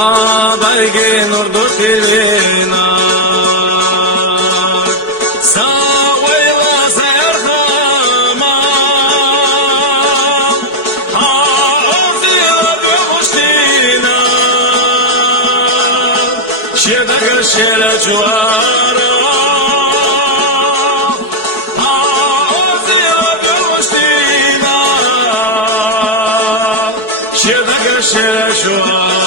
Abargi nurdu tilina Sawayla sayarhama Haazira bumushtina Shedaga shela juara Haazira bumushtina Shedaga shela juara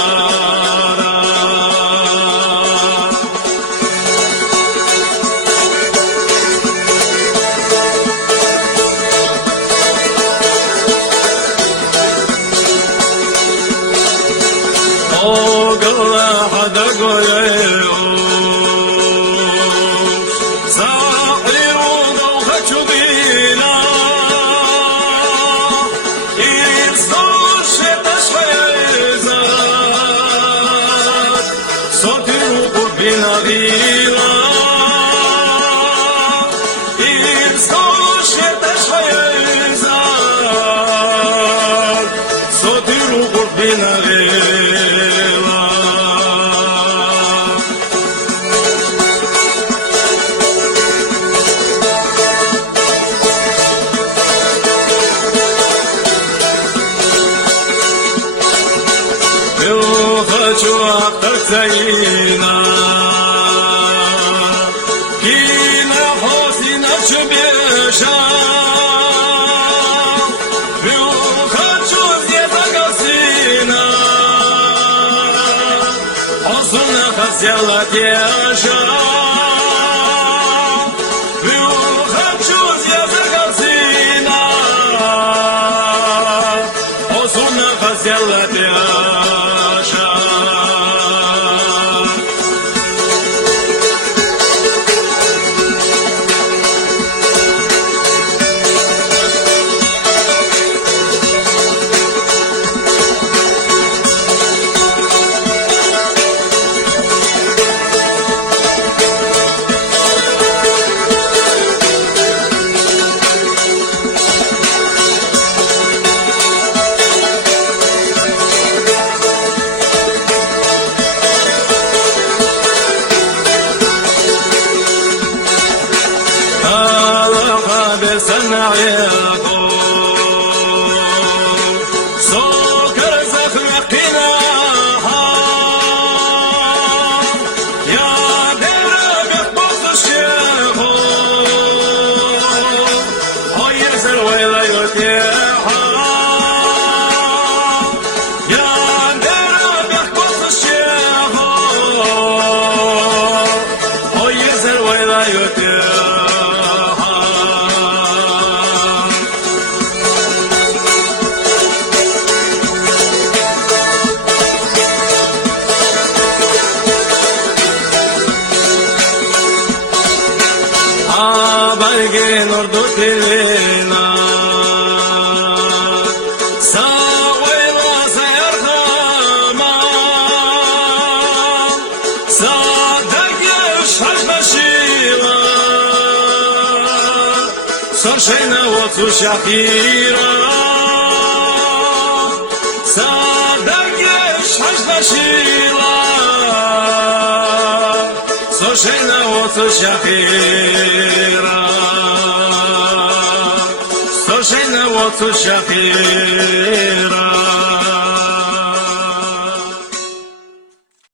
Zayina Kina hosina chubesha Biu хочу где-то гасина Осуна хотела теша Biu хочу где-то гасина Осуна хотела теша Abargi nurdu tilina Sawayla sayarhama Sadagi shashbashila Sorshayna otsu shahira Sadagi shashbashila Sorshayna otsu shahira Sorshayna otsu shahira